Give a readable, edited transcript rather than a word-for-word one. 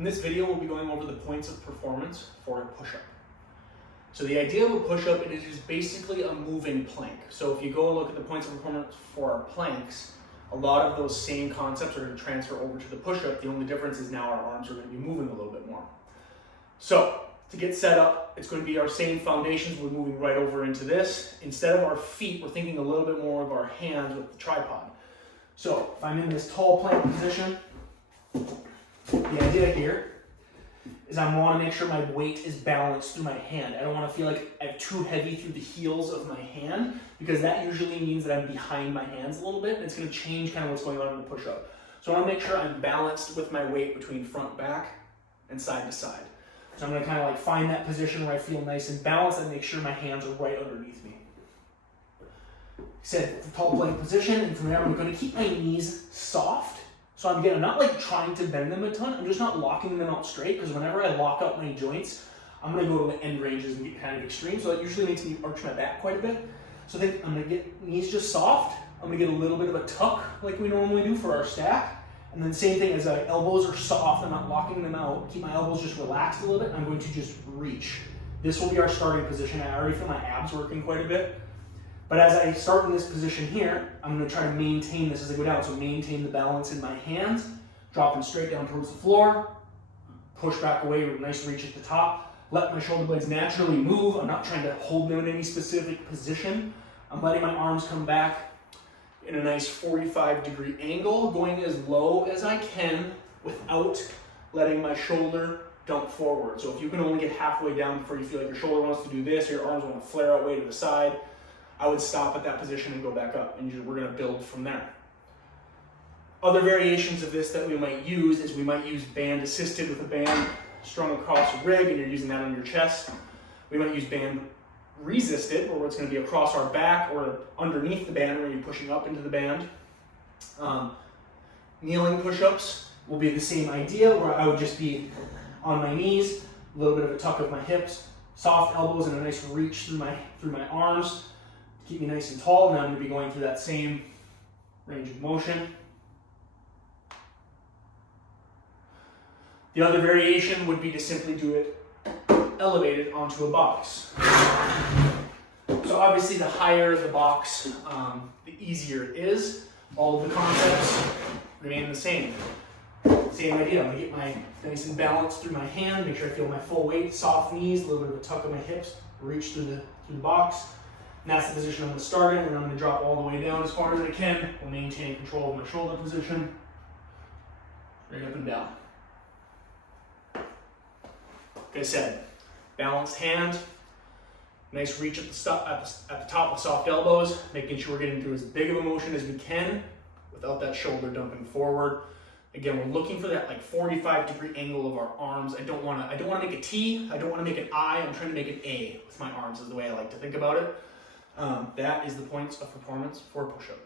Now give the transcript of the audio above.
In this video, we'll be going over the points of performance for a push-up. So the idea of a push-up, it is basically a moving plank. So if you go and look at the points of performance for our planks, a lot of those same concepts are going to transfer over to the push-up. The only difference is now our arms are going to be moving a little bit more. So to get set up, it's going to be our same foundations. We're moving right over into this. Instead of our feet, we're thinking a little bit more of our hands with the tripod. So if I'm in this tall plank position, the idea here is I want to make sure my weight is balanced through my hand. I don't want to feel like I'm too heavy through the heels of my hand, because that usually means that I'm behind my hands a little bit, and it's going to change kind of what's going on in the push-up. So I want to make sure I'm balanced with my weight between front, back, and side to side. So I'm going to kind of like find that position where I feel nice and balanced and make sure my hands are right underneath me. Set the tall plank position, and from there I'm going to keep my knees soft. So I'm not like trying to bend them a ton, I'm just not locking them out straight, because whenever I lock up my joints, I'm going to go to the end ranges and get kind of extreme, so that usually makes me arch my back quite a bit. So I think I'm going to get knees just soft, I'm going to get a little bit of a tuck like we normally do for our stack, and then same thing as my elbows are soft, I'm not locking them out, keep my elbows just relaxed a little bit, I'm going to just reach. This will be our starting position. I already feel my abs working quite a bit. But as I start in this position here, I'm going to try to maintain this as I go down. So maintain the balance in my hands, dropping straight down towards the floor, push back away with a nice reach at the top. Let my shoulder blades naturally move. I'm not trying to hold them in any specific position. I'm letting my arms come back in a nice 45-degree angle, going as low as I can without letting my shoulder dump forward. So if you can only get halfway down before you feel like your shoulder wants to do this, or your arms want to flare out way to the side, I would stop at that position and go back up, and we're going to build from there. Other variations of this that we might use is we might use band assisted with a band strung across a rig, and you're using that on your chest. We might use band resisted, where it's going to be across our back or underneath the band where you're pushing up into the band. Kneeling push-ups will be the same idea, where I would just be on my knees, a little bit of a tuck of my hips, soft elbows, and a nice reach through my arms. Keep me nice and tall, and I'm going to be going through that same range of motion. The other variation would be to simply do it elevated onto a box. So obviously the higher the box, the easier it is. All of the concepts remain the same. Same idea, I'm going to get my nice and balanced through my hand, make sure I feel my full weight, soft knees, a little bit of a tuck of my hips, reach through the box. And that's the position I'm going to start in, and I'm going to drop all the way down as far as I can while maintaining control of my shoulder position. Right up and down. Like I said, balanced hand, nice reach at the top with soft elbows, making sure we're getting through as big of a motion as we can without that shoulder dumping forward. Again, we're looking for that like 45-degree angle of our arms. I don't want to make a T, I don't want to make an I, I'm trying to make an A with my arms is the way I like to think about it. That is the points of performance for a push-up.